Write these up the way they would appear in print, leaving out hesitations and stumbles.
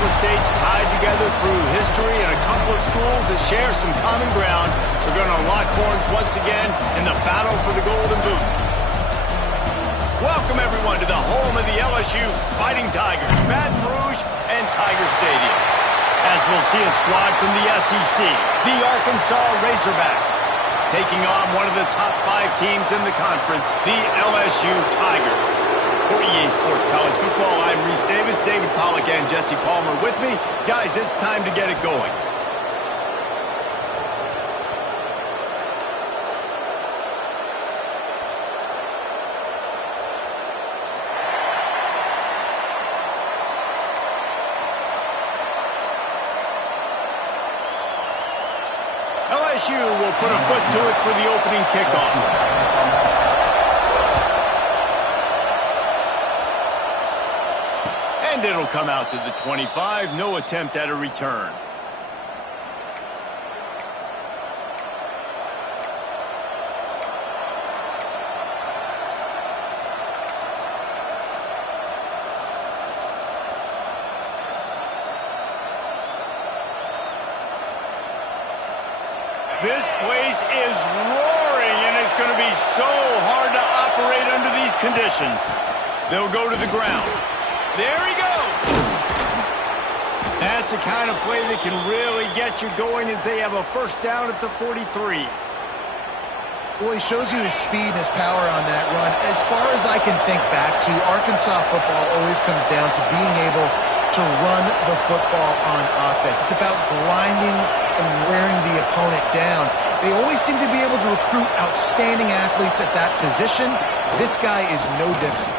couple of states tied together through history and a couple of schools that share some common ground are going to lock horns once again in the battle for the Golden Boot. Welcome, everyone, to the home of the LSU Fighting Tigers, Baton Rouge and Tiger Stadium. As we'll see a squad from the SEC, the Arkansas Razorbacks, taking on one of the top 5 teams in the conference, the LSU Tigers. For EA Sports College Football, I'm Reese Davis, David Pollack, and Jesse Palmer with me. Guys, it's time to get it going. LSU will put a foot to it for the opening kickoff. And it'll come out to the 25. No attempt at a return. This place is roaring, and it's going to be so hard to operate under these conditions. They'll go to the ground. There he goes. That's the kind of play that can really get you going as they have a first down at the 43. Well, he shows you his speed and his power on that run. As far as I can think back to, Arkansas football always comes down to being able to run the football on offense. It's about grinding and wearing the opponent down. They always seem to be able to recruit outstanding athletes at that position. This guy is no different.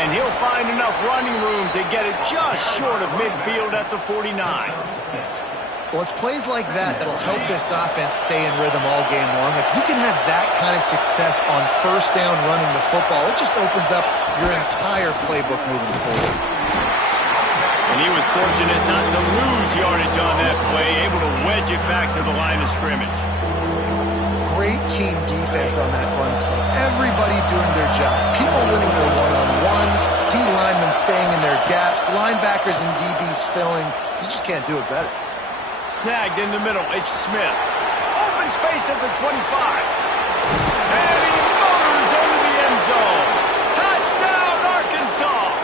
And he'll find enough running room to get it just short of midfield at the 49. Well, it's plays like that that'll help this offense stay in rhythm all game long. If you can have that kind of success on first down running the football, it just opens up your entire playbook moving forward. And he was fortunate not to lose yardage on that play, able to wedge it back to the line of scrimmage. Great team defense on that run play. Everybody doing their job. People winning their one-on-ones, D linemen staying in their gaps, linebackers and DBs filling. You just can't do it better. Snagged in the middle, it's Smith. Open space at the 25. And he motors into the end zone. Touchdown, Arkansas!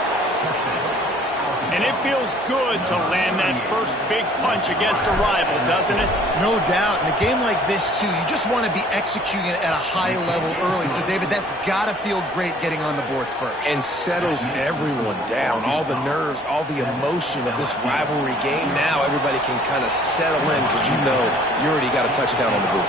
And it feels good to land that first big punch against a rival, doesn't it? No doubt. In a game like this, too, you just want to be executing it at a high level early. So, David, that's got to feel great getting on the board first. And settles everyone down. All the nerves, all the emotion of this rivalry game. Now everybody can kind of settle in because you know you already got a touchdown on the board.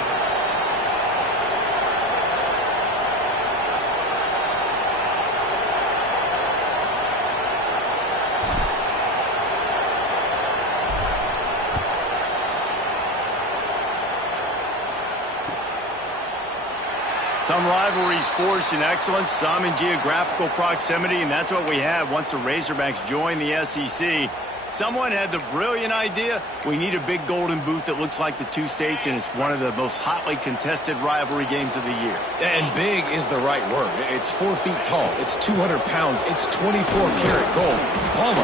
Some rivalries forged in excellence, some in geographical proximity, and that's what we have once the Razorbacks joined the SEC. Someone had the brilliant idea, we need a big golden boot that looks like the two states, and it's one of the most hotly contested rivalry games of the year. And big is the right word. It's 4 feet tall. It's 200 pounds. It's 24-karat gold. Palmer,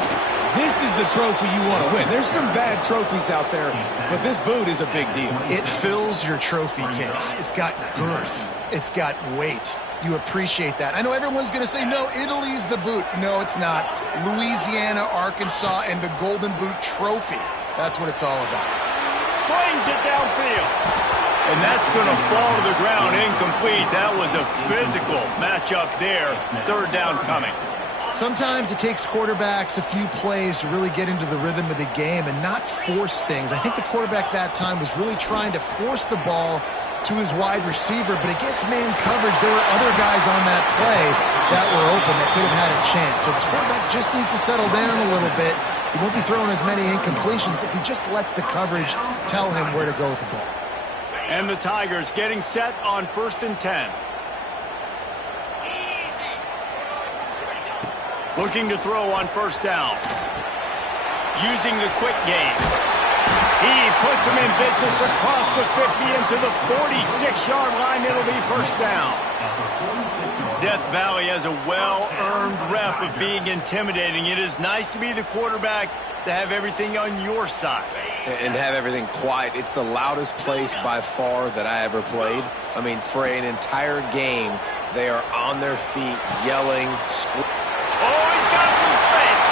this is the trophy you want to win. There's some bad trophies out there, but this boot is a big deal. It fills your trophy case. It's got girth. It's got weight. You appreciate that. I know everyone's going to say, no, Italy's the boot. No, it's not. Louisiana, Arkansas, and the Golden Boot Trophy. That's what it's all about. Slings it downfield. And that's going to fall to the ground incomplete. That was a physical matchup there. Third down coming. Sometimes it takes quarterbacks a few plays to really get into the rhythm of the game and not force things. I think the quarterback that time was really trying to force the ball to his wide receiver, but against man coverage, there were other guys on that play that were open that could have had a chance. So this quarterback just needs to settle down a little bit. He won't be throwing as many incompletions if he just lets the coverage tell him where to go with the ball. And the Tigers getting set on 1st and 10. Looking to throw on first down. Using the quick game. He puts him in business across the 50 into the 46-yard line. It'll be first down. Death Valley has a well-earned rep of being intimidating. It is nice to be the quarterback, to have everything on your side. And have everything quiet. It's the loudest place by far that I ever played. I mean, for an entire game, they are on their feet, yelling, Oh, he's got some space.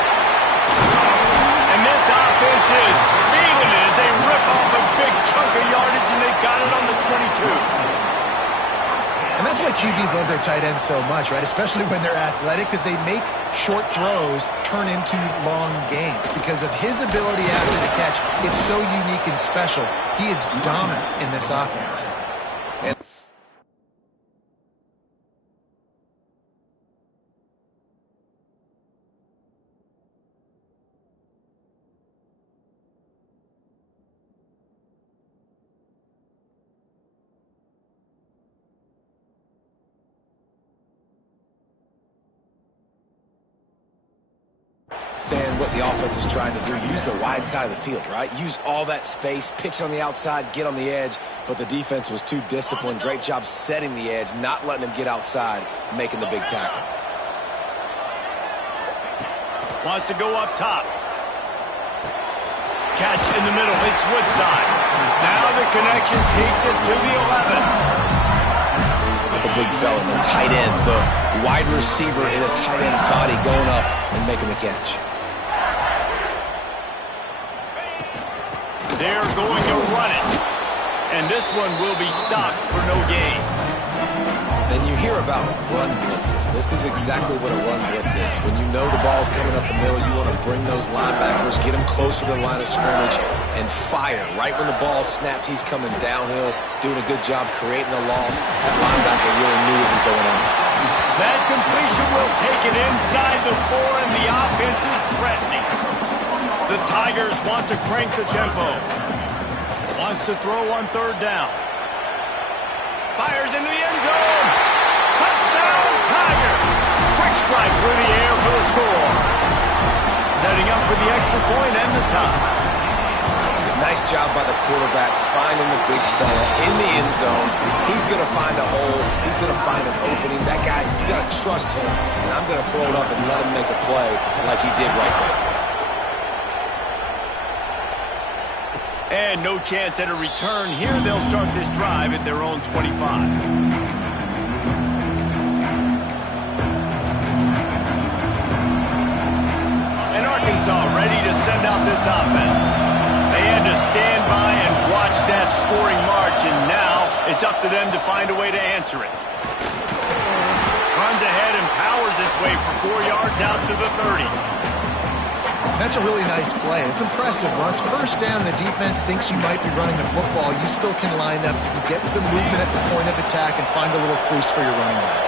And this offense is feeling it as they rip off a big chunk of yardage, and they've got it on the 22. And that's why QBs love their tight ends so much, right? Especially when they're athletic, because they make short throws turn into long gains. Because of his ability after the catch, it's so unique and special. He is dominant in this offense. Understand what the offense is trying to do. Use the wide side of the field, right? Use all that space, pitch on the outside, get on the edge. But the defense was too disciplined. Great job setting the edge, not letting him get outside, making the big tackle. Wants to go up top. Catch in the middle. It's Woodside. Now the connection takes it to the 11. Like a big fella, the tight end, the wide receiver in a tight end's body going up and making the catch. They're going to run it. And this one will be stopped for no gain. Then you hear about run blitzes. This is exactly what a run blitz is. When you know the ball's coming up the middle, you want to bring those linebackers, get them closer to the line of scrimmage, and fire. Right when the ball snapped, he's coming downhill, doing a good job creating the loss. That linebacker really knew what was going on. That completion will take it inside the 4, and the offense is threatening. The Tigers want to crank the tempo. Wants to throw on third down. Fires into the end zone. Touchdown, Tiger. Quick strike through the air for the score. Setting up for the extra point and the tie. Nice job by the quarterback finding the big fella in the end zone. He's going to find a hole. He's going to find an opening. That guy's, you got to trust him. And I'm going to throw it up and let him make a play like he did right there. And no chance at a return here. They'll start this drive at their own 25. And Arkansas ready to send out this offense. They had to stand by and watch that scoring march, and now it's up to them to find a way to answer it. Runs ahead and powers his way for 4 yards out to the 30. That's a really nice play. It's impressive. Once first down, the defense thinks you might be running the football. You still can line up. You can get some movement at the point of attack and find a little crease for your running back.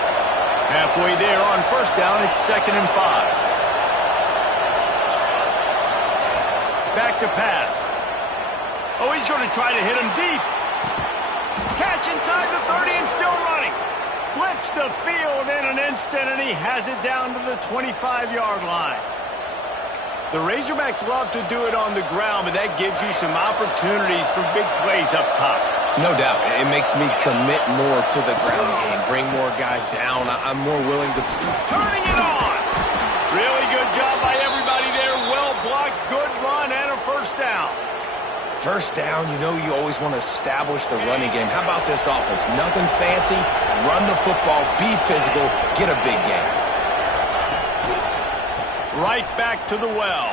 Halfway there on first down, it's 2nd and 5. Back to pass. Oh, he's going to try to hit him deep. Catch inside the 30 and still running. Flips the field in an instant, and he has it down to the 25-yard line. The Razorbacks love to do it on the ground, but that gives you some opportunities for big plays up top. No doubt. It makes me commit more to the ground game, bring more guys down. I'm more willing to... Turning it on! Really good job by everybody there. Well blocked, good run, and a first down. First down, you know you always want to establish the running game. How about this offense? Nothing fancy. Run the football, be physical, get a big game. Right back to the well.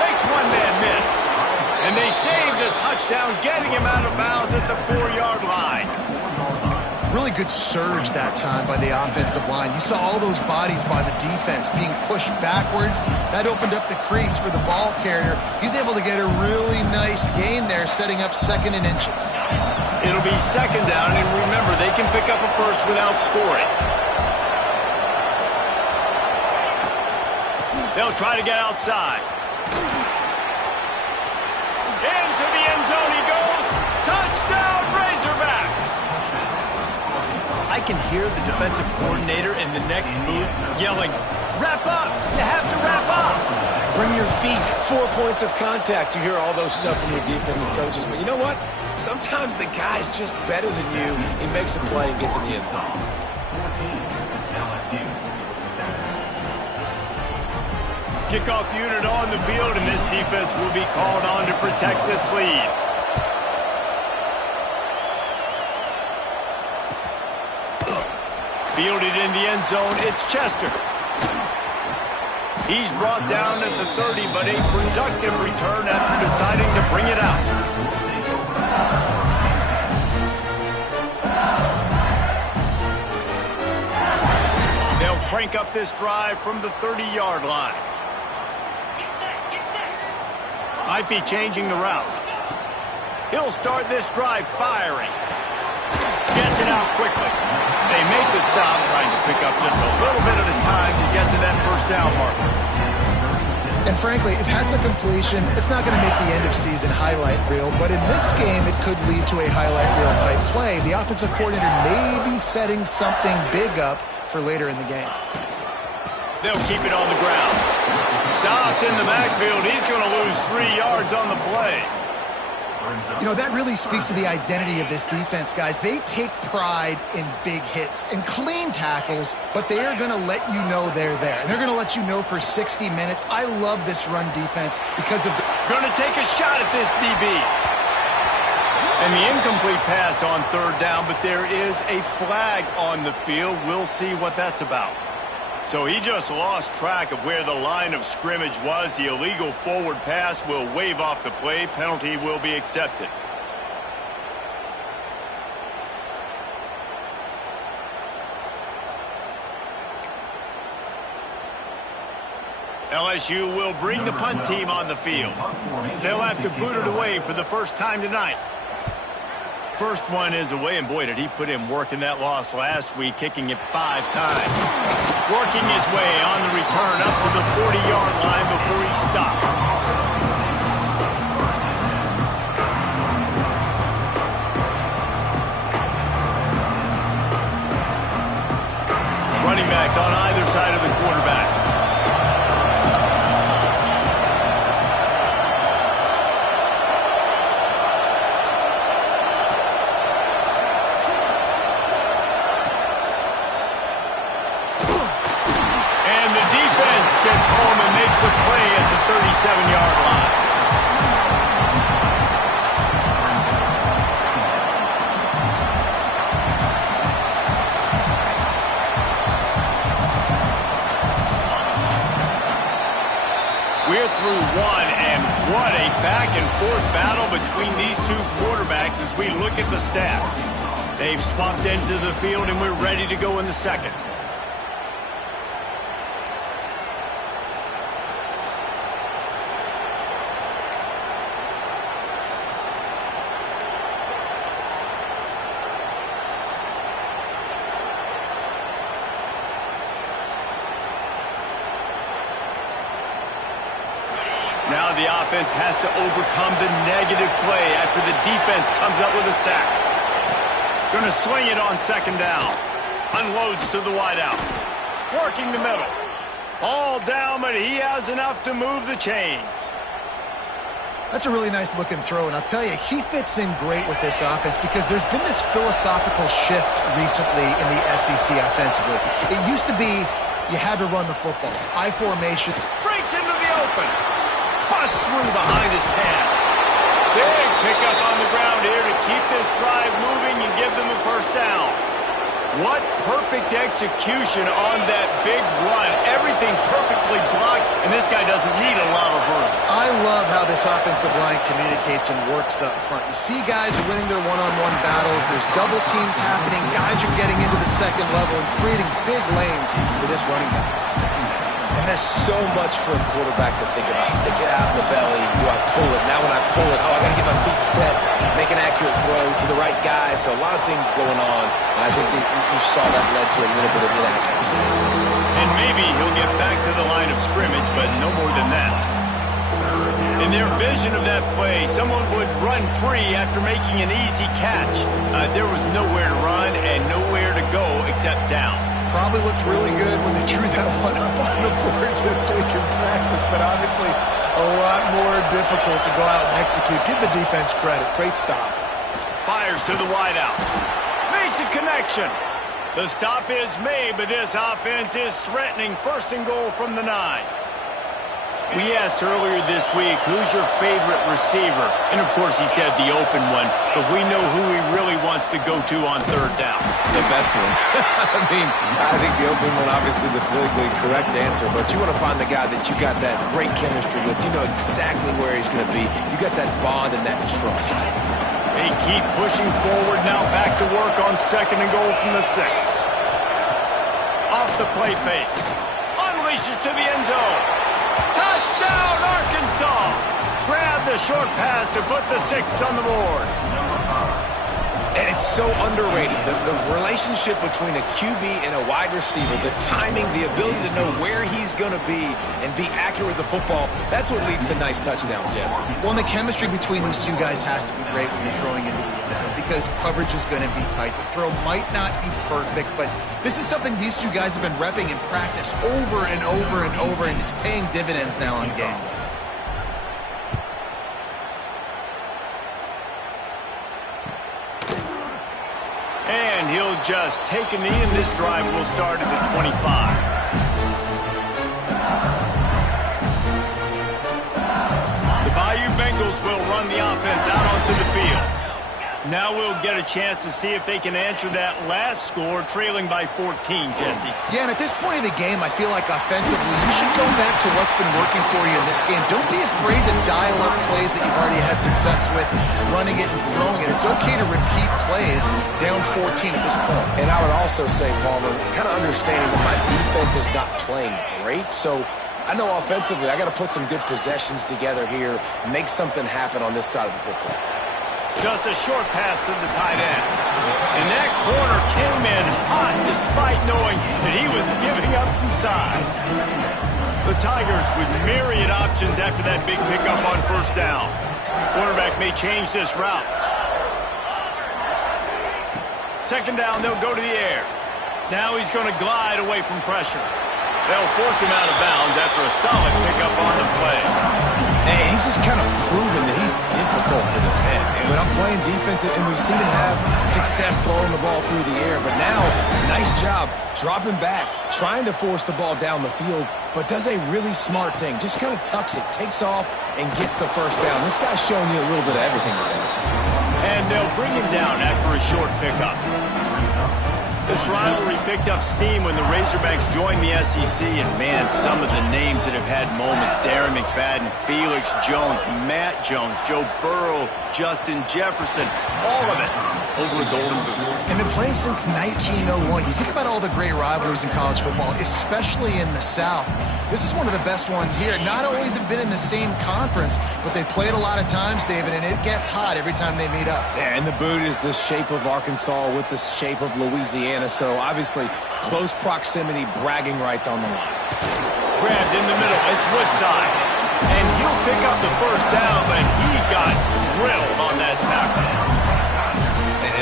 Makes one man miss. And they save the touchdown, getting him out of bounds at the 4-yard line. Really good surge that time by the offensive line. You saw all those bodies by the defense being pushed backwards. That opened up the crease for the ball carrier. He's able to get a really nice gain there, setting up 2nd and inches. It'll be 2nd down, and remember, they can pick up a first without scoring. They'll try to get outside. Into the end zone he goes. Touchdown, Razorbacks! I can hear the defensive coordinator in the next booth yelling, "Wrap up! You have to wrap up!" bring your feet, 4 points of contact. You hear all those stuff from your defensive coaches, but you know what? Sometimes the guy's just better than you. He makes a play and gets in the end zone. Kickoff unit on the field, and this defense will be called on to protect this lead. Fielded in the end zone, it's Chester. He's brought down at the 30, but a productive return after deciding to bring it out. They'll crank up this drive from the 30-yard line. Might be changing the route. He'll start this drive firing. Gets it out quickly. They make the stop, trying to pick up just a little bit at a time to get to that first down marker. And frankly, if that's a completion, it's not going to make the end-of-season highlight reel, but in this game, it could lead to a highlight reel type play. The offensive coordinator may be setting something big up for later in the game. They'll keep it on the ground. Stopped in the backfield. He's going to lose 3 yards on the play. You know, that really speaks to the identity of this defense, guys. They take pride in big hits and clean tackles, but they are going to let you know they're there. And they're going to let you know for 60 minutes. I love this run defense because of the... Going to take a shot at this DB. And the incomplete pass on third down, but there is a flag on the field. We'll see what that's about. So he just lost track of where the line of scrimmage was. The illegal forward pass will wave off the play. Penalty will be accepted. LSU will bring the punt team on the field. They'll have to boot it away for the first time tonight. First one is away, and boy, did he put in work in that loss last week, kicking it 5 times. Working his way on the return up to the 40-yard line before he stopped. Running backs on either side of the quarterback. A play at the 37-yard line. We're through one, and what a back-and-forth battle between these two quarterbacks as we look at the stats. They've swapped ends of the field, and we're ready to go in the second. Now the offense has to overcome the negative play after the defense comes up with a sack. Going to swing it on second down. Unloads to the wideout. Working the middle. All down, but he has enough to move the chains. That's a really nice looking throw, and I'll tell you, he fits in great with this offense because there's been this philosophical shift recently in the SEC offensively. It used to be you had to run the football. I formation. Breaks into the open. Bust through behind his pad. Big pickup on the ground here to keep this drive moving and give them a first down. What perfect execution on that big run. Everything perfectly blocked, and this guy doesn't need a lot of room. I love how this offensive line communicates and works up front. You see guys are winning their one-on-one battles. There's double teams happening. Guys are getting into the second level and creating big lanes for this running back. And there's so much for a quarterback to think about. Stick it out in the belly. Do I pull it? Now when I pull it, oh, I got to get my feet set, make an accurate throw to the right guy. So a lot of things going on. And I think that you saw that led to a little bit of inaccuracy. And maybe he'll get back to the line of scrimmage, but no more than that. In their vision of that play, someone would run free after making an easy catch. There was nowhere to run and nowhere to go except down. Probably looked really good when they drew that one up on the board this week in practice, but obviously a lot more difficult to go out and execute. Give the defense credit. Great stop. Fires to the wideout. Makes a connection. The stop is made, but this offense is threatening. First and goal from the 9. We asked earlier this week, who's your favorite receiver? And, of course, he said the open one, but we know who he really wants to go to on third down. The best one. I think the open one, obviously the politically correct answer, but you want to find the guy that you got that great chemistry with. You know exactly where he's going to be. You got that bond and that trust. They keep pushing forward now, back to work on second and goal from the 6. Off the play fake. Unleashes to the end zone. Touchdown, Arkansas! Grab the short pass to put the 6 on the board. And it's so underrated. The relationship between a QB and a wide receiver, the timing, the ability to know where he's going to be and be accurate with the football, that's what leads to nice touchdowns, Jesse. Well, and the chemistry between these two guys has to be great when you're throwing into the end zone because coverage is going to be tight. The throw might not be perfect, but this is something these two guys have been repping in practice over and over and over, and it's paying dividends now on game day. And he'll just take a knee, and this drive will start at the 25. The Bayou Bengals will run the offense out onto the field. Now we'll get a chance to see if they can answer that last score, trailing by 14, Jesse. Yeah, and at this point of the game, I feel like offensively, you should go back to what's been working for you in this game. Don't be afraid to dial up plays that you've already had success with, running it and throwing it. It's okay to repeat plays down 14 at this point. And I would also say, Palmer, kind of understanding that my defense is not playing great, so I know offensively I got to put some good possessions together here, make something happen on this side of the football. Just a short pass to the tight end. And that corner came in hot despite knowing that he was giving up some size. The Tigers with myriad options after that big pickup on first down. Quarterback may change this route. Second down, they'll go to the air. Now he's going to glide away from pressure. They'll force him out of bounds after a solid pickup on the play. Hey, he's just kind of proven that he's difficult to defend. When I'm playing defense, and we've seen him have success throwing the ball through the air, but now, nice job dropping back, trying to force the ball down the field, but does a really smart thing. Just kind of tucks it, takes off, and gets the first down. This guy's showing you a little bit of everything today. And they'll bring him down after a short pickup. This rivalry picked up steam when the Razorbacks joined the SEC, and man, some of the names that have had moments: Darren McFadden, Felix Jones, Matt Jones, Joe Burrow, Justin Jefferson, all of it over a golden boot. And been playing since 1901. You think about all the great rivalries in college football, especially in the South. This is one of the best ones here. Not always have been in the same conference, but they've played a lot of times, David, and it gets hot every time they meet up. Yeah, and the boot is the shape of Arkansas with the shape of Louisiana, so obviously close proximity, bragging rights on the line. Grabbed in the middle, it's Woodside. And he'll pick up the first down, but he got drilled on that tackle.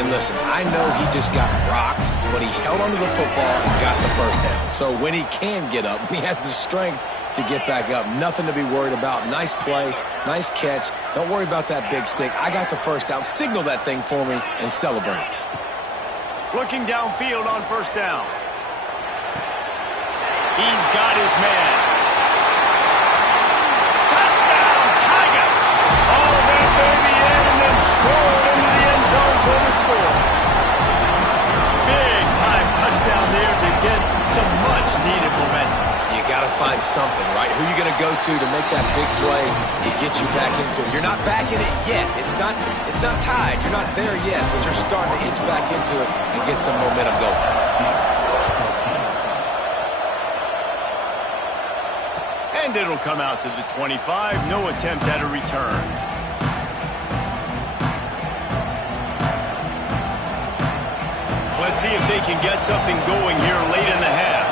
And listen, I know he just got rocked, but he held onto the football and got the first down. So when he can get up, when he has the strength to get back up, nothing to be worried about. Nice play, nice catch. Don't worry about that big stick. I got the first down. Signal that thing for me and celebrate. Looking downfield on first down. He's got his man. Touchdown, Tigers! All that baby in and then strolled into the end zone for the score. Big time touchdown there to get some much needed momentum. You got to find something, right? Who are you going to go to make that big play to get you back into it? You're not back in it yet. It's not tied. You're not there yet, but you're starting to inch back into it and get some momentum going. And it'll come out to the 25. No attempt at a return. Let's see if they can get something going here late in the half.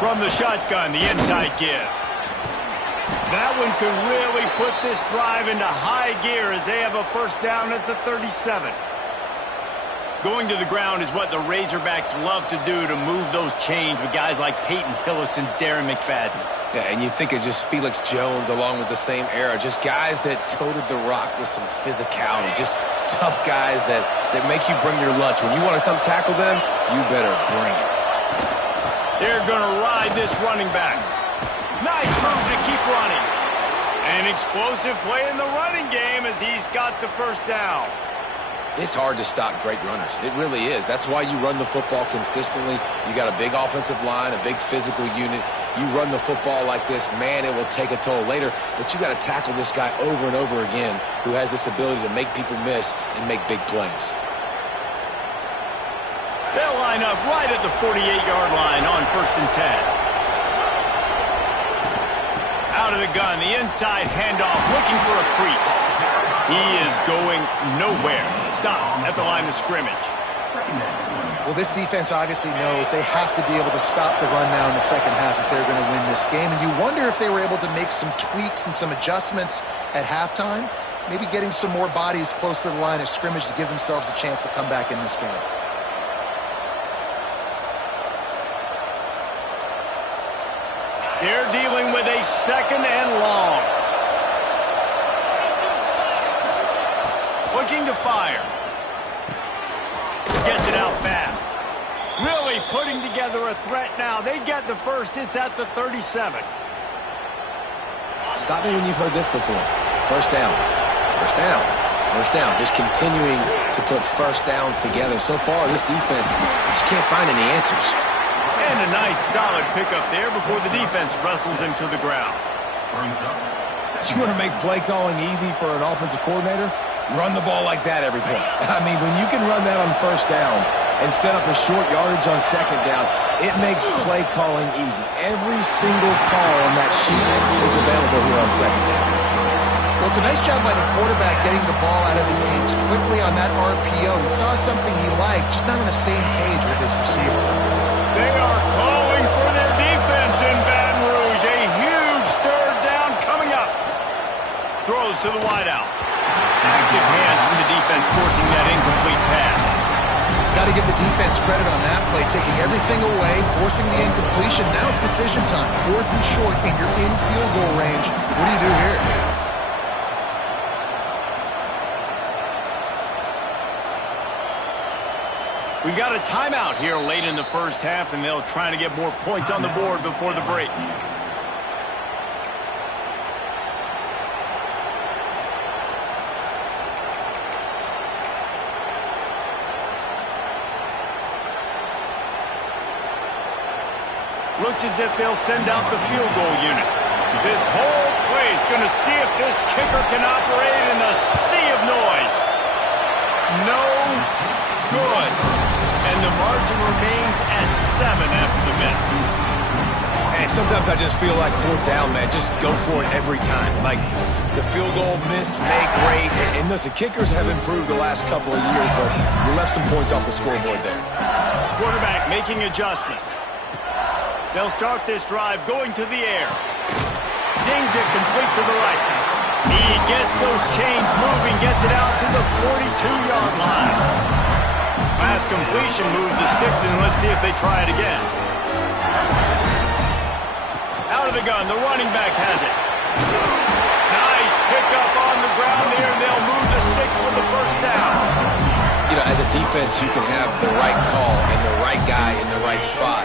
From the shotgun, the inside give. That one could really put this drive into high gear as they have a first down at the 37. Going to the ground is what the Razorbacks love to do to move those chains with guys like Peyton Hillis and Darren McFadden. Yeah, and you think of just Felix Jones along with the same era. Just guys that toted the rock with some physicality. Just tough guys that make you bring your lunch. When you want to come tackle them, you better bring it. They're going to ride this running back. Nice move to keep running. An explosive play in the running game as he's got the first down. It's hard to stop great runners. It really is. That's why you run the football consistently. You got a big offensive line, a big physical unit. You run the football like this, man, it will take a toll later. But you got to tackle this guy over and over again who has this ability to make people miss and make big plays. They'll line up right at the 48-yard line on 1st and 10. Out of the gun, the inside handoff, looking for a crease. He is going nowhere. Stop at the line of scrimmage. Well, this defense obviously knows they have to be able to stop the run now in the second half if they're going to win this game. And you wonder if they were able to make some tweaks and some adjustments at halftime, maybe getting some more bodies close to the line of scrimmage to give themselves a chance to come back in this game. They're dealing with a 2nd and long. Looking to fire. Gets it out fast. Really putting together a threat now. They get the first. It's at the 37. Stop me when you've heard this before. First down. First down. First down. Just continuing to put first downs together. So far, this defense just can't find any answers. And a nice solid pickup there before the defense wrestles him to the ground. You want to make play calling easy for an offensive coordinator? Run the ball like that every play. I mean, when you can run that on first down and set up a short yardage on second down, it makes play calling easy. Every single call on that sheet is available here on second down. Well, it's a nice job by the quarterback getting the ball out of his hands quickly on that RPO. He saw something he liked, just not on the same page with his receiver. They are calling for their defense in Baton Rouge. A huge 3rd down coming up. Throws to the wideout. Active hands from the defense forcing that incomplete pass. Got to give the defense credit on that play, taking everything away, forcing the incompletion. Now it's decision time. 4th and short, and you're in field goal range. What do you do here? We got a timeout here late in the first half, and they'll try to get more points on the board before the break. Looks as if they'll send out the field goal unit. This whole play is going to see if this kicker can operate in the sea of noise. No good. And the margin remains at 7 after the miss. And sometimes I just feel like 4th down, man. Just go for it every time. Like the field goal miss, make rate. And listen, kickers have improved the last couple of years, but you left some points off the scoreboard there. Quarterback making adjustments. They'll start this drive going to the air. Zings it complete to the right. He gets those chains moving, gets it out to the 42-yard line. Last completion moved the sticks in. Let's see if they try it again. Out of the gun, the running back has it. Nice pickup on the ground there, and they'll move the sticks with the first down. You know, as a defense, you can have the right call and the right guy in the right spot,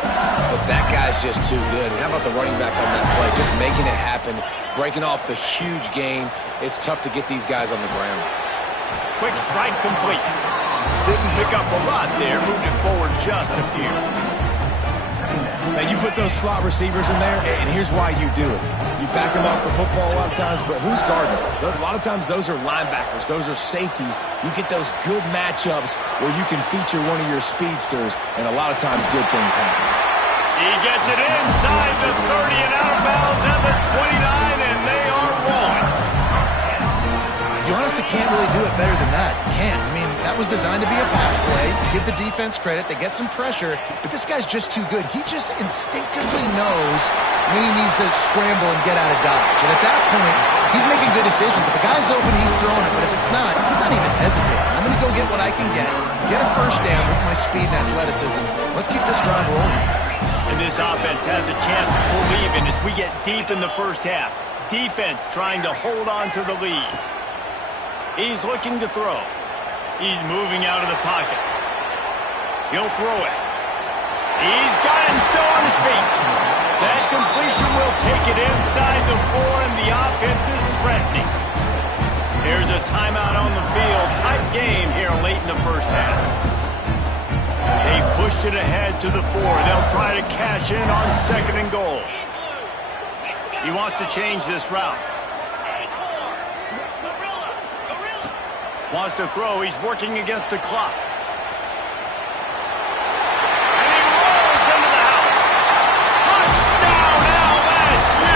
but that guy's just too good. And how about the running back on that play? Just making it happen, breaking off the huge gain. It's tough to get these guys on the ground. Quick strike complete. Didn't pick up a lot there, moved it forward just a few. Now, you put those slot receivers in there, and here's why you do it. You back them off the football a lot of times, but who's guarding them? A lot of times those are linebackers. Those are safeties. You get those good matchups where you can feature one of your speedsters, and a lot of times good things happen. He gets it inside the 30 and out of bounds at the 29, and they are rolling. You You honestly can't really do it better than that. You can't. I mean, that was designed to be a pass play. You give the defense credit. They get some pressure, but this guy's just too good. He just instinctively knows when he needs to scramble and get out of dodge. And at that point, he's making good decisions. If a guy's open, he's throwing it. But if it's not, he's not even hesitating. I'm going to go get what I can get a first down with my speed and athleticism. Let's keep this drive rolling. And this offense has a chance to pull even as we get deep in the first half. Defense trying to hold on to the lead. He's looking to throw. He's moving out of the pocket. He'll throw it. He's got it and still on his feet. That completion will take it inside the 4, and the offense is threatening. Here's a timeout on the field. Tight game here late in the first half. They've pushed it ahead to the 4. They'll try to cash in on 2nd and goal. He wants to change this route. Wants to throw. He's working against the clock. And he rolls into the house. Touchdown, LSU!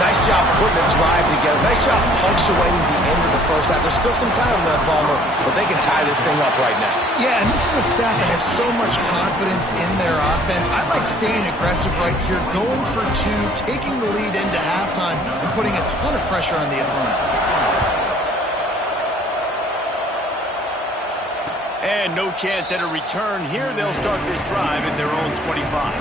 Nice job putting the drive together. Nice job punctuating the end of the first half. There's still some time left, Palmer, but they can tie this thing up right now. Yeah, and this is a staff that has so much confidence in their offense. I like staying aggressive right here, going for 2, taking the lead into halftime, and putting a ton of pressure on the opponent. And no chance at a return here. They'll start this drive at their own 25.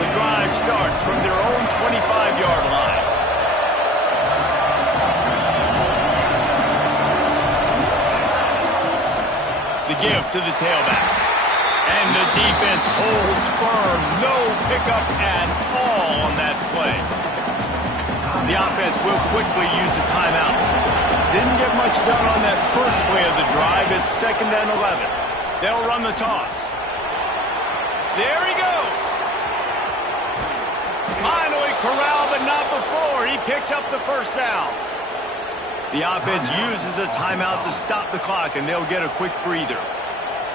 The drive starts from their own 25-yard line. The give to the tailback. And the defense holds firm. No pickup at all on that play. The offense will quickly use a timeout. Didn't get much done on that first play of the drive. It's 2nd and 11. They'll run the toss. There he goes. Finally corralled, but not before. He picked up the first down. The offense uses a timeout to stop the clock, and they'll get a quick breather.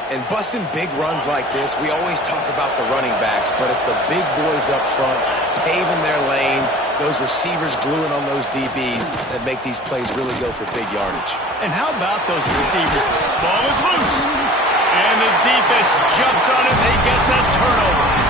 And busting big runs like this, we always talk about the running backs, but it's the big boys up front, paving their lanes, those receivers gluing on those DBs that make these plays really go for big yardage. And how about those receivers? Ball is loose. And the defense jumps on it. They get that turnover.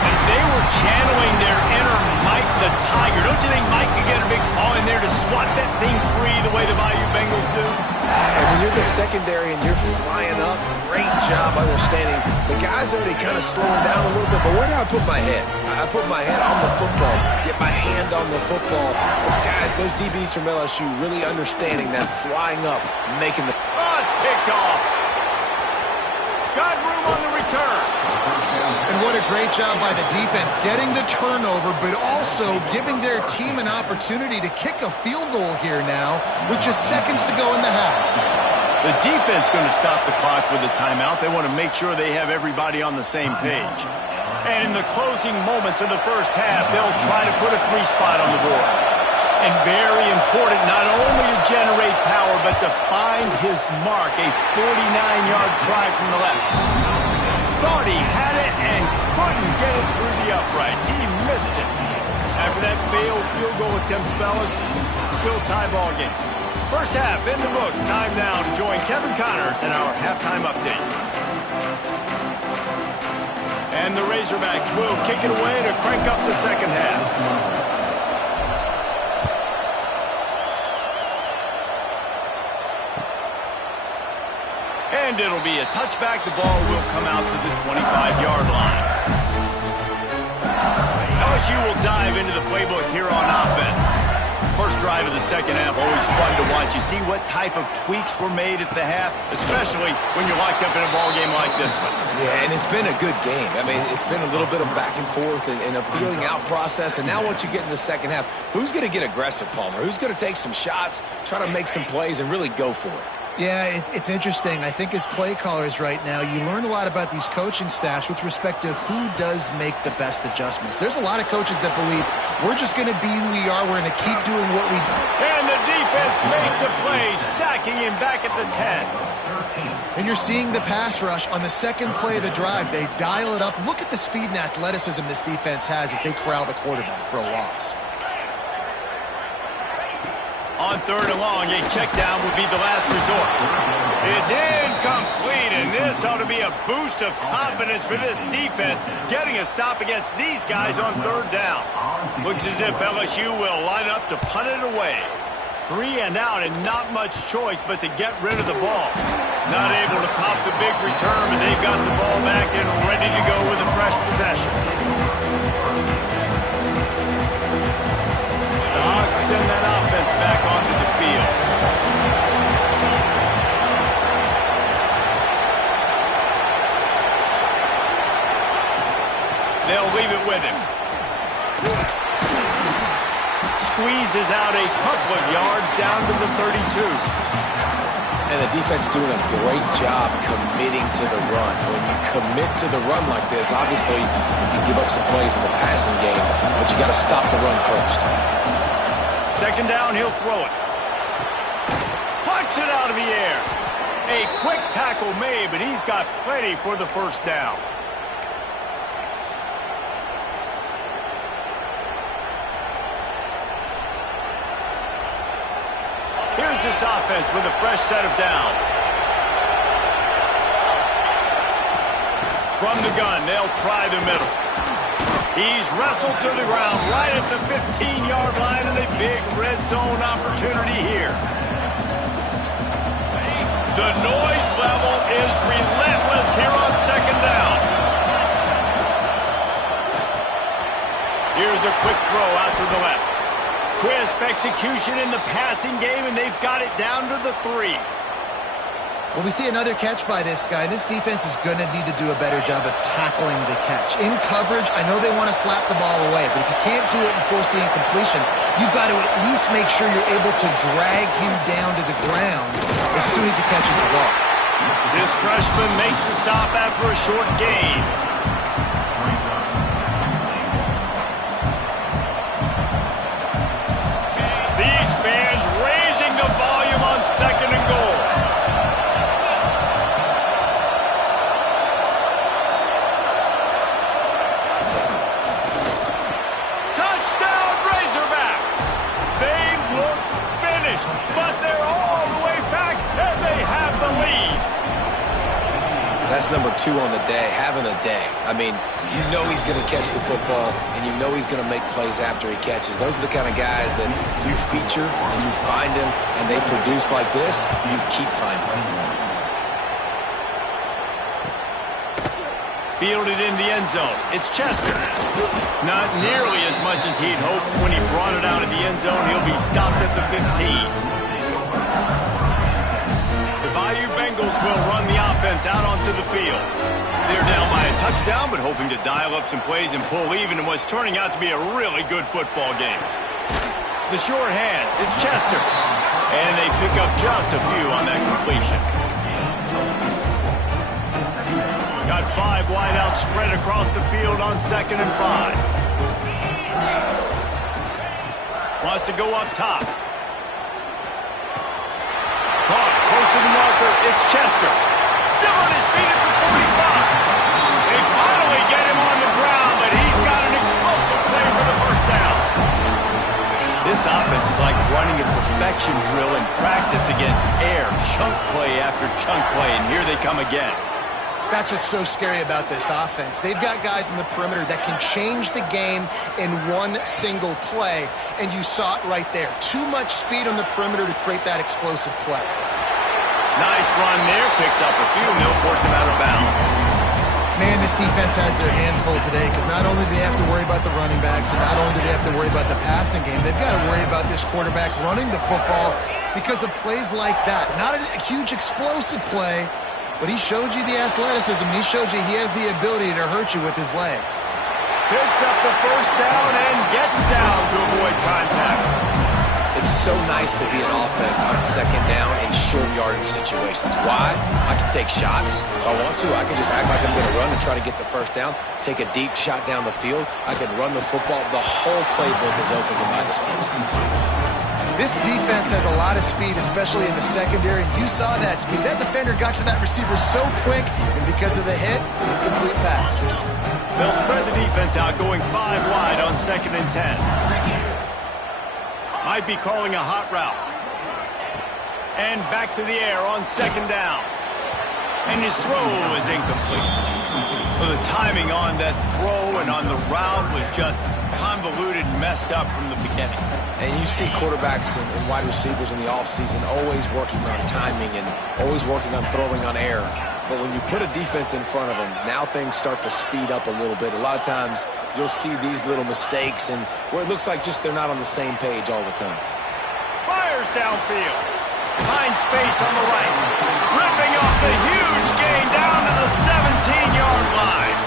And they were channeling their inner Mike the Tiger. Don't you think Mike could get a big paw in there to swat that thing free the way the Bayou Bengals do? And when you're the secondary and you're flying up, great job understanding. The guy's already kind of slowing down a little bit, but where do I put my head? I put my head on the football, get my hand on the football. Those guys, those DBs from LSU really understanding that flying up, making the... Oh, it's picked off. Got room on the return. And what a great job by the defense getting the turnover, but also giving their team an opportunity to kick a field goal here now with just seconds to go in the half. The defense going to stop the clock with a timeout. They want to make sure they have everybody on the same page. And in the closing moments of the first half, they'll try to put a 3 spot on the board. And very important not only to generate power, but to find his mark, a 49-yard try from the left. Thought he had it and couldn't get it through the uprights. He missed it. After that failed field goal attempt, fellas, still tie ball game. First half in the books. Time now to join Kevin Connors in our halftime update. And the Razorbacks will kick it away to crank up the second half. And it'll be a touchback. The ball will come out to the 25-yard line. LSU will dive into the playbook here on offense. First drive of the second half, always fun to watch. You see what type of tweaks were made at the half, especially when you're locked up in a ball game like this one. Yeah, and it's been a good game. I mean, it's been a little bit of back and forth and a feeling out process. And now once you get in the second half, who's going to get aggressive, Palmer? Who's going to take some shots, try to make some plays, and really go for it? Yeah, it's interesting. I think as play callers right now, you learn a lot about these coaching staffs with respect to who does make the best adjustments. There's a lot of coaches that believe we're just going to be who we are. We're going to keep doing what we do. And the defense makes a play, sacking him back at the 10. And you're seeing the pass rush on the second play of the drive. They dial it up. Look at the speed and athleticism this defense has as they corral the quarterback for a loss. On 3rd and long, a check down would be the last resort. It's incomplete, and this ought to be a boost of confidence for this defense, getting a stop against these guys on 3rd down. Looks as if LSU will line up to punt it away. 3 and out, and not much choice but to get rid of the ball. Not able to pop the big return, but they've got the ball back and ready to go with a fresh possession. The Hawks send that offense back onto the field. They'll leave it with him. Squeezes out a couple of yards down to the 32. And the defense doing a great job committing to the run. When you commit to the run like this, obviously you can give up some plays in the passing game, but you got to stop the run first. 2nd down, he'll throw it. Plucks it out of the air. A quick tackle made, but he's got plenty for the 1st down. Here's this offense with a fresh set of downs. From the gun, they'll try the middle. He's wrestled to the ground right at the 15-yard line, and a big red zone opportunity here. The noise level is relentless here on 2nd down. Here's a quick throw out to the left. Crisp execution in the passing game, and they've got it down to the 3. Well, we see another catch by this guy. This defense is going to need to do a better job of tackling the catch. In coverage, I know they want to slap the ball away, but if you can't do it and force the incompletion, you've got to at least make sure you're able to drag him down to the ground as soon as he catches the ball. This freshman makes the stop after a short gain. These fans raising the volume on 2nd and goal. Touchdown, Razorbacks! They look finished, but they're all the way back, and they have the lead. That's number 2 on the day, having a day. I mean, you know he's going to catch the football, and you know he's going to make plays after he catches. Those are the kind of guys that you feature and you find them, and they produce like this, you keep finding them. Fielded in the end zone. It's Chester. Not nearly as much as he'd hoped when he brought it out of the end zone. He'll be stopped at the 15. The Bayou Bengals will run the offense out onto the field. They're down by a touchdown, but hoping to dial up some plays and pull even in what's turning out to be a really good football game. The short hands, it's Chester. And they pick up just a few on that completion. Got 5 wideouts spread across the field on 2nd and 5. Wants to go up top. Caught, close to the marker, it's Chester. Still on his feet at the 45. They finally get him on the ground, but he's got an explosive play for the 1st down. This offense is like running a perfection drill in practice against air, chunk play after chunk play, and here they come again. That's what's so scary about this offense. They've got guys in the perimeter that can change the game in one single play, and you saw it right there. Too much speed on the perimeter to create that explosive play. Nice run there, picks up a few, and they'll force him out of bounds. Man, this defense has their hands full today because not only do they have to worry about the running backs and not only do they have to worry about the passing game, they've got to worry about this quarterback running the football because of plays like that. Not a huge explosive play, but he showed you the athleticism. He showed you he has the ability to hurt you with his legs. Picks up the 1st down and gets down to avoid contact. It's so nice to be an offense on second down in short yardage situations. Why? I can take shots if I want to. I can just act like I'm going to run and try to get the first down, take a deep shot down the field. I can run the football. The whole playbook is open to my disposal. This defense has a lot of speed, especially in the secondary, and you saw that speed. That defender got to that receiver so quick, and because of the hit, incomplete pass. They'll spread the defense out, going 5 wide on 2nd and 10. Might be calling a hot route. And back to the air on 2nd down. And his throw is incomplete. Well, the timing on that throw and on the route was just convoluted and messed up from the beginning. And you see quarterbacks and wide receivers in the offseason always working on timing and always working on throwing on air. But when you put a defense in front of them, now things start to speed up a little bit. A lot of times you'll see these little mistakes and where it looks like just they're not on the same page all the time. Fires downfield. Finds space on the right. Ripping off the huge gain down to the 17-yard line.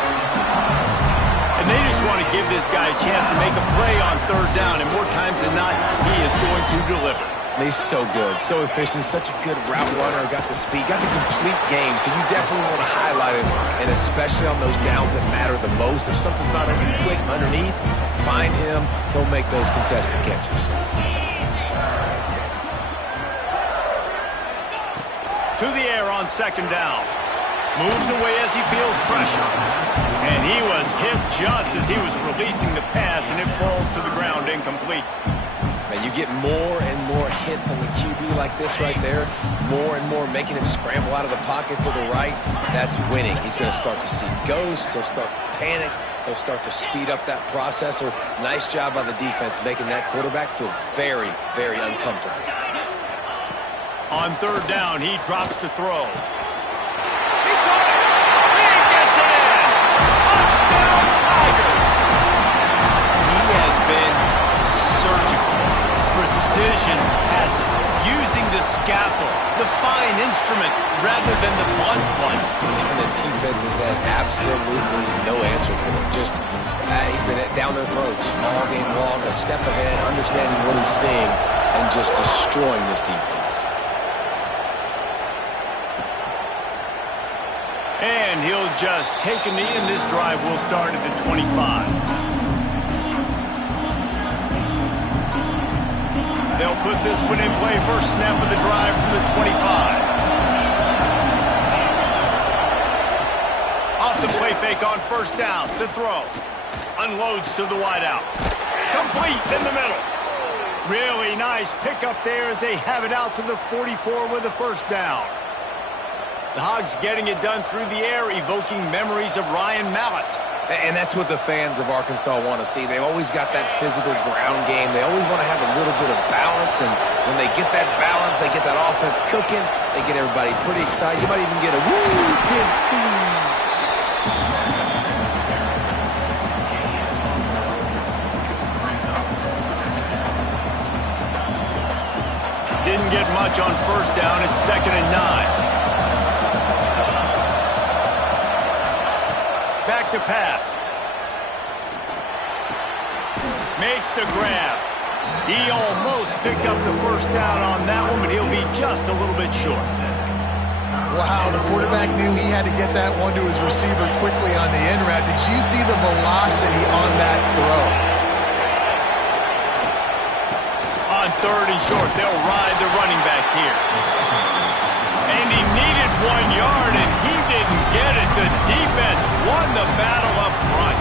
And they just want to give this guy a chance to make a play on 3rd down, and more times than not, he is going to deliver. He's so good, so efficient, such a good route runner, got the speed, got the complete game, so you definitely want to highlight him, and especially on those downs that matter the most. If something's not quick underneath, find him, he'll make those contested catches. To the air on 2nd down. Moves away as he feels pressure. And he was hit just as he was releasing the pass, and it falls to the ground incomplete. And you get more and more hits on the QB like this right there, more and more making him scramble out of the pocket to the right. That's winning. He's going to start to see ghosts. He'll start to panic. He'll start to speed up that process. Nice job by the defense making that quarterback feel very, very uncomfortable. On 3rd down, he drops to throw. He caught it! He gets it in! Touchdown, Tigers! He has been surgical. Precision passes, using the scalpel, the fine instrument, rather than the blunt one. And the defense has had absolutely no answer for him. Just, he's been down their throats all game long, a step ahead, understanding what he's seeing, and just destroying this defense. And he'll just take a knee, and this drive will start at the 25. They'll put this one in play. First snap of the drive from the 25. Off the play fake on 1st down to throw. Unloads to the wideout. Complete in the middle. Really nice pickup there as they have it out to the 44 with a 1st down. The Hogs getting it done through the air, evoking memories of Ryan Mallett. And that's what the fans of Arkansas want to see. They've always got that physical ground game. They always want to have a little bit of balance, and when they get that balance, they get that offense cooking, they get everybody pretty excited. You might even get a woo, pig soon. Didn't get much on 1st down. It's 2nd and 9. Back to pass. Makes the grab. He almost picked up the 1st down on that one, but he'll be just a little bit short. Wow, the quarterback knew he had to get that one to his receiver quickly on the end route. Did you see the velocity on that throw? On 3rd and short, they'll ride the running back here. And he needed 1 yard, and he didn't get it. The defense won the battle up front.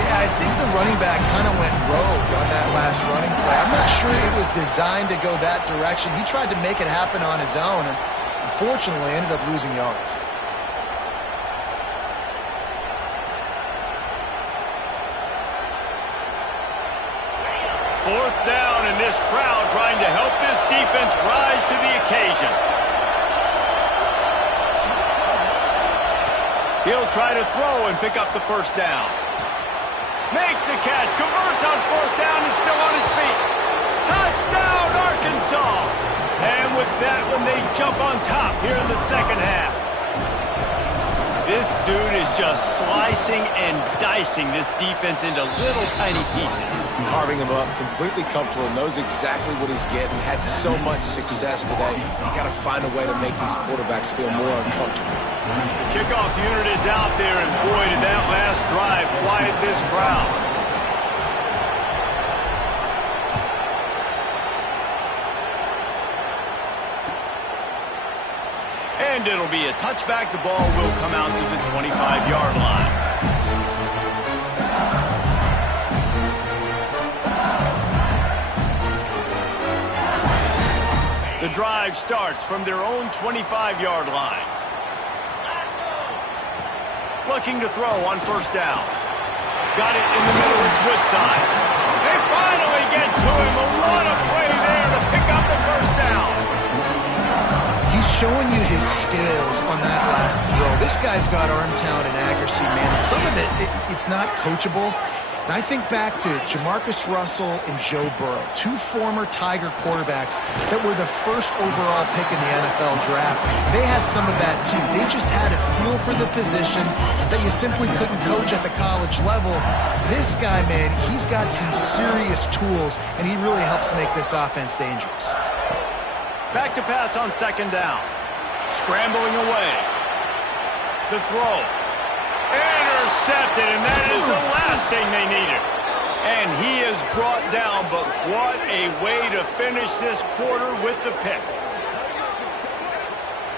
Yeah, I think the running back kind of went rogue on that last running play. I'm not sure it was designed to go that direction. He tried to make it happen on his own, and unfortunately ended up losing yards. Fourth down, and this crowd trying to help this defense rise to the occasion. He'll try to throw and pick up the 1st down. Makes a catch, converts on 4th down, is still on his feet. Touchdown, Arkansas! And with that one, they jump on top here in the 2nd half. This dude is just slicing and dicing this defense into little tiny pieces. carving him up, completely comfortable, knows exactly what he's getting, had so much success today. You got to find a way to make these quarterbacks feel more uncomfortable. The kickoff unit is out there, and boy, did that last drive quiet this crowd. And it'll be a touchback. The ball will come out to the 25-yard line. The drive starts from their own 25-yard line. Looking to throw on first down. Got it in the middle. It's Woodside. They finally get to him. What a play there to pick up the first down. He's showing you his skills on that last throw. This guy's got arm talent and accuracy, man. Some of it's not coachable. And I think back to Jamarcus Russell and Joe Burrow, two former Tiger quarterbacks that were the first overall pick in the NFL draft. They had some of that too. They just had a feel for the position that you simply couldn't coach at the college level. This guy, man, he's got some serious tools, and he really helps make this offense dangerous. Back to pass on second down. Scrambling away. The throw. Intercepted, and that is the last thing they needed. And he is brought down, but what a way to finish this quarter with the pick.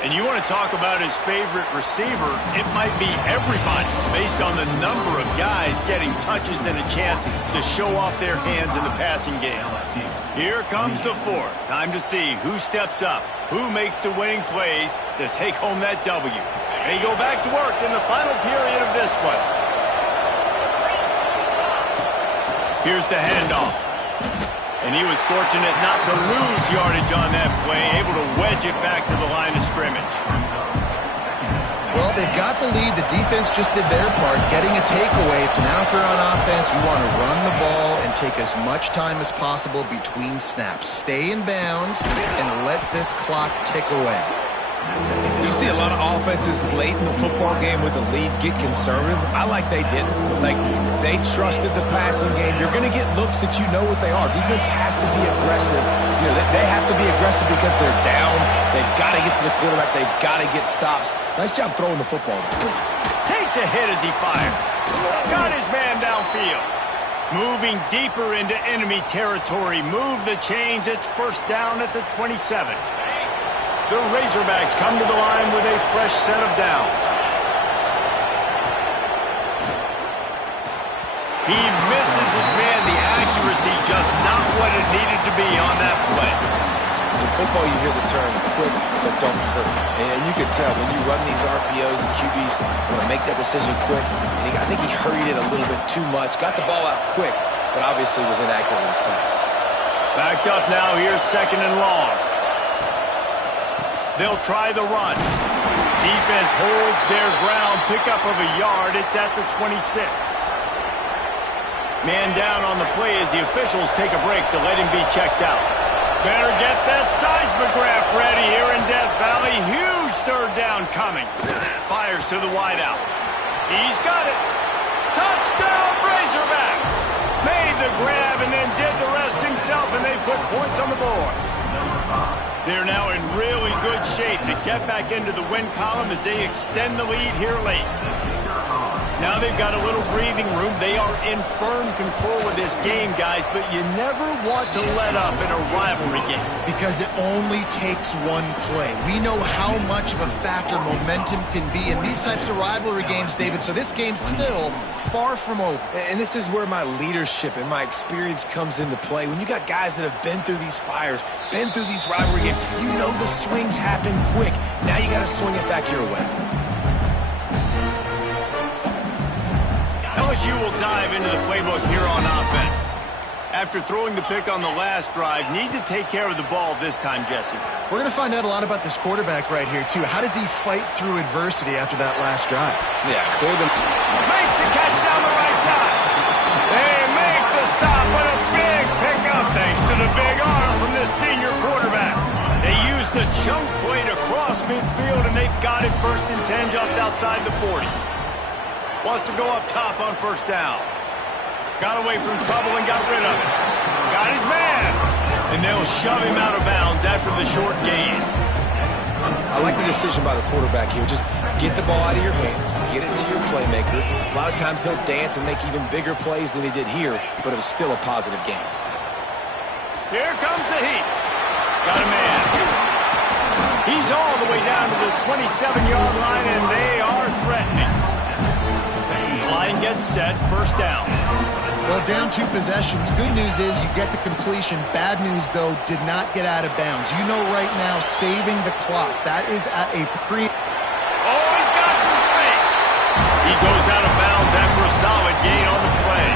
And you want to talk about his favorite receiver, it might be everybody, based on the number of guys getting touches and a chance to show off their hands in the passing game. Here comes the fourth. Time to see who steps up, who makes the winning plays to take home that W. They go back to work in the final period of this one. Here's the handoff. And he was fortunate not to lose yardage on that play, able to wedge it back to the line of scrimmage. Well, they've got the lead. The defense just did their part, getting a takeaway. So now if they're on offense, you want to run the ball and take as much time as possible between snaps. Stay in bounds and let this clock tick away. You see a lot of offenses late in the football game with a lead get conservative. I like they didn't. Like, they trusted the passing game. You're going to get looks that you know what they are. Defense has to be aggressive. You know, they have to be aggressive because they're down. They've got to get to the quarterback. They've got to get stops. Nice job throwing the football. Takes a hit as he fires. Got his man downfield. Moving deeper into enemy territory. Move the chains. It's first down at the 27. The Razorbacks come to the line with a fresh set of downs. He misses his man. The accuracy just not what it needed to be on that play. In football, you hear the term quick but don't hurt. And you can tell when you run these RPOs, the QBs want to make that decision quick. And I think he hurried it a little bit too much. Got the ball out quick, but obviously was inaccurate with his pass. Backed up now. Here's second and long. They'll try the run. Defense holds their ground. Pickup of a yard. It's at the 26. Man down on the play as the officials take a break to let him be checked out. Better get that seismograph ready here in Death Valley. Huge third down coming. Fires to the wideout. He's got it. Touchdown, Razorbacks. Made the grab and then did the rest himself, and they put points on the board. They're now in really good shape to get back into the win column as they extend the lead here late. Now they've got a little breathing room. They are in firm control of this game, guys, but you never want to let up in a rivalry game. Because it only takes one play. We know how much of a factor momentum can be in these types of rivalry games, David, so this game's still far from over. And this is where my leadership and my experience comes into play. When you got guys that have been through these fires, been through these rivalry games, you know the swings happen quick. Now you got to swing it back your way. LSU will dive into the playbook here on offense. After throwing the pick on the last drive, need to take care of the ball this time, Jesse. We're going to find out a lot about this quarterback right here, too. How does he fight through adversity after that last drive? Yeah, clear them. Makes the catch down the right side. They make the stop, but a big pickup thanks to the big arm from this senior quarterback. They use the chunk play to cross midfield, and they've got it 1st and 10 just outside the 40. Wants to go up top on first down. Got away from trouble and got rid of it. And they'll shove him out of bounds after the short gain. I like the decision by the quarterback here. Just get the ball out of your hands. Get it to your playmaker. A lot of times he'll dance and make even bigger plays than he did here, but it was still a positive game. Here comes the heat. Got a man. He's all the way down to the 27-yard line, and they are threatening. Line gets set, first down. Well, down 2 possessions. Good news is you get the completion. Bad news, though, did not get out of bounds. You know right now, saving the clock. That is at a pre... Oh, he's got some space. He goes out of bounds after a solid gain on the play.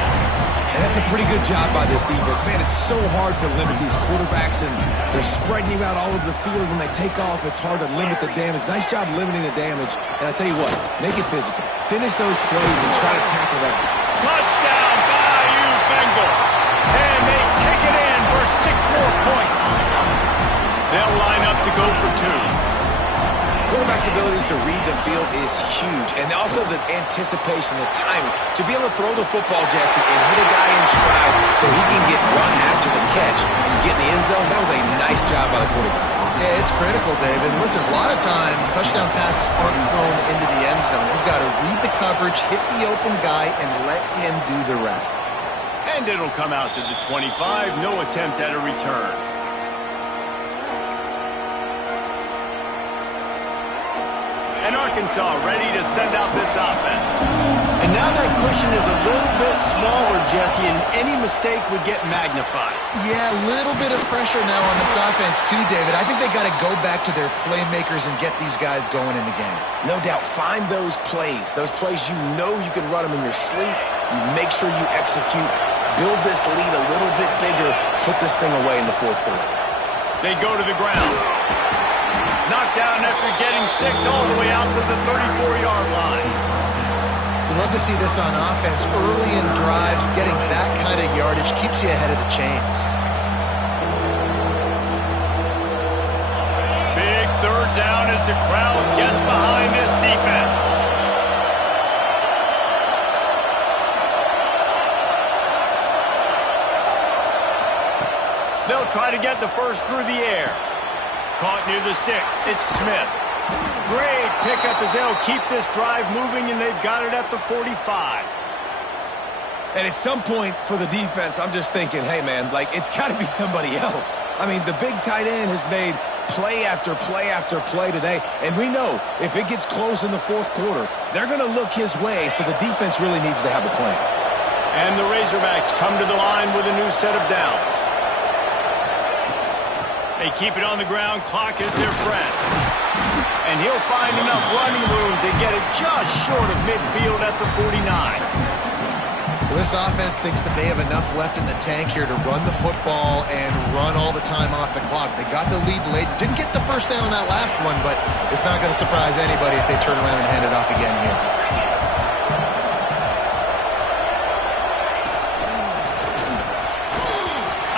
And that's a pretty good job by this defense. Man, it's so hard to limit these quarterbacks, and they're spreading you out all over the field. When they take off, it's hard to limit the damage. Nice job limiting the damage. And I tell you what, make it physical. Finish those plays and try to tackle that. Touchdown, Bayou Bengals. And they take it in for 6 more points. They'll line up to go for 2. Quarterback's abilities to read the field is huge, and also the anticipation, the timing. To be able to throw the football, Jesse, and hit a guy in stride so he can get run after the catch and get in the end zone, that was a nice job by the quarterback. Yeah, it's critical, David. Listen, a lot of times touchdown passes aren't thrown into the end zone. You've got to read the coverage, hit the open guy, and let him do the rest. And it'll come out to the 25. No attempt at a return. And Arkansas ready to send out this offense. And now that cushion is a little bit smaller, Jesse, and any mistake would get magnified. Yeah, a little bit of pressure now on this offense too, David. I think they got to go back to their playmakers and get these guys going in the game. No doubt, find those plays you know you can run them in your sleep. You make sure you execute, build this lead a little bit bigger, put this thing away in the 4th quarter. They go to the ground. Knocked down after getting 6 all the way out to the 34-yard line. You love to see this on offense. Early in drives, getting that kind of yardage keeps you ahead of the chains. Big 3rd down as the crowd gets behind this defense. They'll try to get the first through the air. Caught near the sticks. It's Smith. Great pickup as they'll keep this drive moving, and they've got it at the 45. And at some point for the defense, I'm just thinking, hey, man, like, it's got to be somebody else. I mean, the big tight end has made play after play after play today, and we know if it gets close in the 4th quarter, they're going to look his way, so the defense really needs to have a plan. And the Razorbacks come to the line with a new set of downs. They keep it on the ground. Clock is their friend. And he'll find enough running room to get it just short of midfield at the 49. Well, this offense thinks that they have enough left in the tank here to run the football and run all the time off the clock. They got the lead late. Didn't get the first down on that last one, but it's not going to surprise anybody if they turn around and hand it off again here.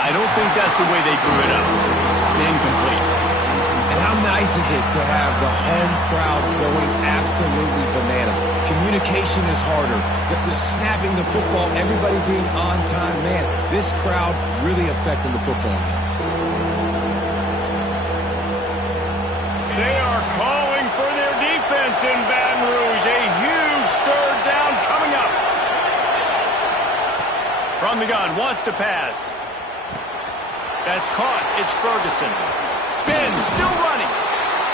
I don't think that's the way they drew it up. Incomplete. And how nice is it to have the home crowd going absolutely bananas? Communication is harder. The snapping the football, everybody being on time. Man, this crowd really affecting the football game. They are calling for their defense in Baton Rouge. A huge 3rd down coming up. From the gun, wants to pass. That's caught. It's Ferguson. Spin, still running.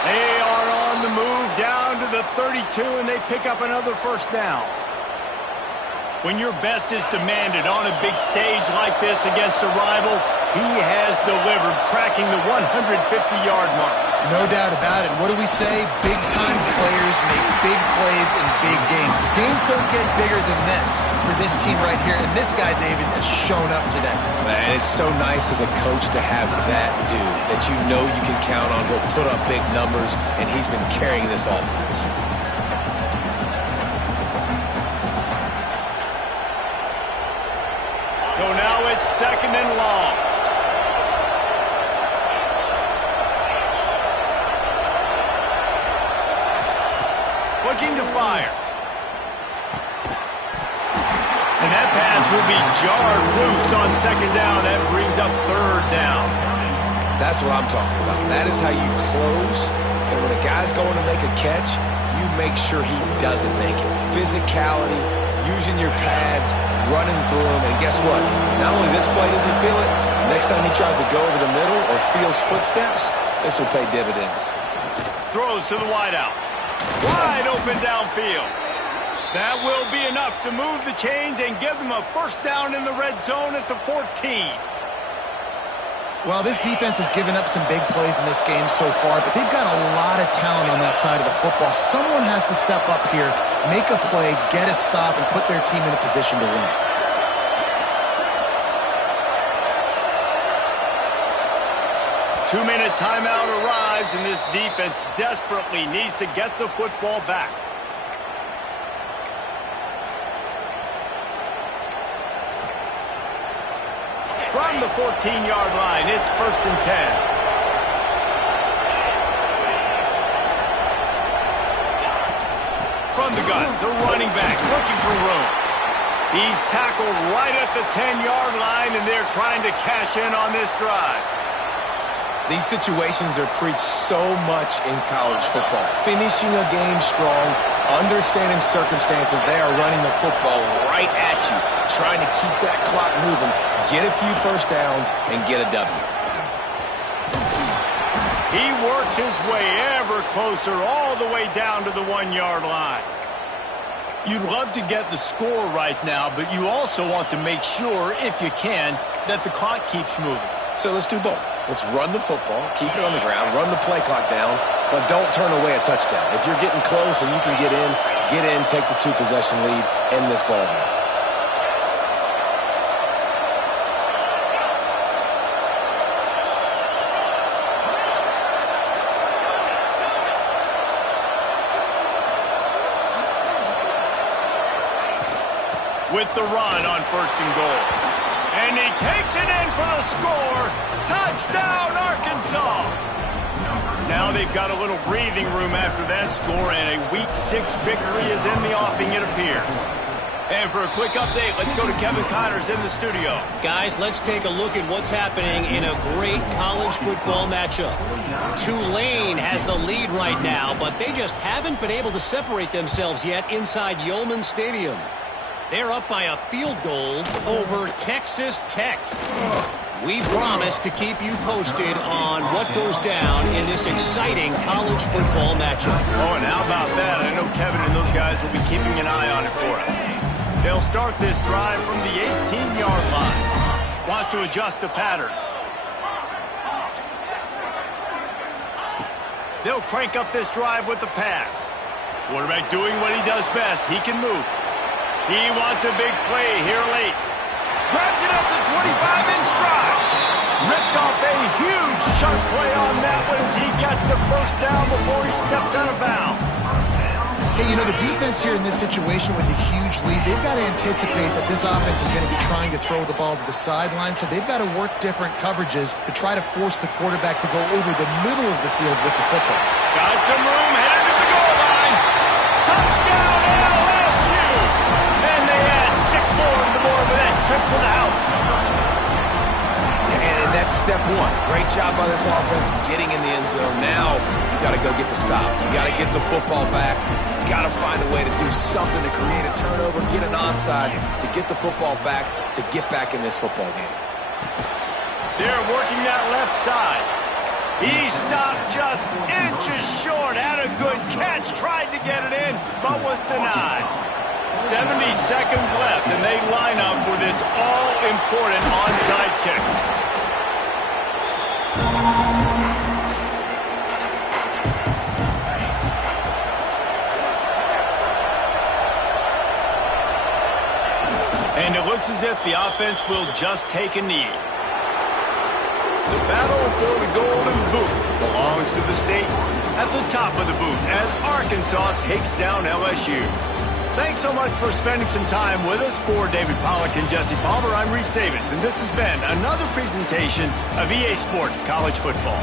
They are on the move down to the 32, and they pick up another first down. When your best is demanded on a big stage like this against a rival, he has delivered, cracking the 150-yard mark. No doubt about it. What do we say? Big-time players make big plays in big games. Games don't get bigger than this for this team right here, and this guy, David, has shown up today. And it's so nice as a coach to have that dude that you know you can count on. He'll put up big numbers, and he's been carrying this offense. So now it's 2nd and long. Looking to fire. And that pass will be jarred loose on 2nd down. That brings up 3rd down. That's what I'm talking about. That is how you close. And when a guy's going to make a catch, you make sure he doesn't make it. Physicality, using your pads, running through them. And guess what? Not only this play does he feel it, next time he tries to go over the middle or feels footsteps, this will pay dividends. Throws to the wideout. Wide open downfield. That will be enough to move the chains and give them a first down in the red zone at the 14. Well, this defense has given up some big plays in this game so far, but they've got a lot of talent on that side of the football. Someone has to step up here, make a play, get a stop, and put their team in a position to win. Two-minute timeout arrives, and this defense desperately needs to get the football back. From the 14-yard line, it's 1st and 10. From the gun, the running back looking for room. He's tackled right at the 10-yard line, and they're trying to cash in on this drive. These situations are preached so much in college football. Finishing a game strong, understanding circumstances. They are running the football right at you, trying to keep that clock moving, get a few first downs, and get a W. He works his way ever closer all the way down to the 1-yard line. You'd love to get the score right now, but you also want to make sure, if you can, that the clock keeps moving. So let's do both. Let's run the football, keep it on the ground, run the play clock down, but don't turn away a touchdown. If you're getting close and you can get in, take the 2-possession lead, end this ball game. With the run on 1st and goal. And he takes it in for the score. Touchdown, Arkansas. Now they've got a little breathing room after that score, and a Week 6 victory is in the offing, it appears. And for a quick update, let's go to Kevin Connors in the studio. Guys, let's take a look at what's happening in a great college football matchup. Tulane has the lead right now, but they just haven't been able to separate themselves yet inside Yulman Stadium. They're up by a field goal over Texas Tech. We promise to keep you posted on what goes down in this exciting college football matchup. Oh, and how about that? I know Kevin and those guys will be keeping an eye on it for us. They'll start this drive from the 18-yard line. Wants to adjust the pattern. They'll crank up this drive with the pass. Quarterback doing what he does best. He can move. He wants a big play here late. Grabs it up to 25 in stride. Ripped off a huge sharp play on that one as he gets the first down before he steps out of bounds. Hey, you know, the defense here in this situation with a huge lead, they've got to anticipate that this offense is going to be trying to throw the ball to the sideline, so they've got to work different coverages to try to force the quarterback to go over the middle of the field with the football. Got some room, headed to the goal line. Touchdown, LSU! And they add 6 more to the board with that trip to the house. And that's step one. Great job by this offense getting in the end zone. Now you got to go get the stop. You got to get the football back. You got to find a way to do something to create a turnover, get an onside, to get the football back, to get back in this football game. They're working that left side. He stopped just inches short, had a good catch, tried to get it in, but was denied. 70 seconds left, and they line up for this all-important onside kick. And it looks as if the offense will just take a knee. The battle for the golden boot belongs to the state at the top of the boot as Arkansas takes down LSU. Thanks so much for spending some time with us. For David Pollack and Jesse Palmer, I'm Reese Davis, and this has been another presentation of EA Sports College Football.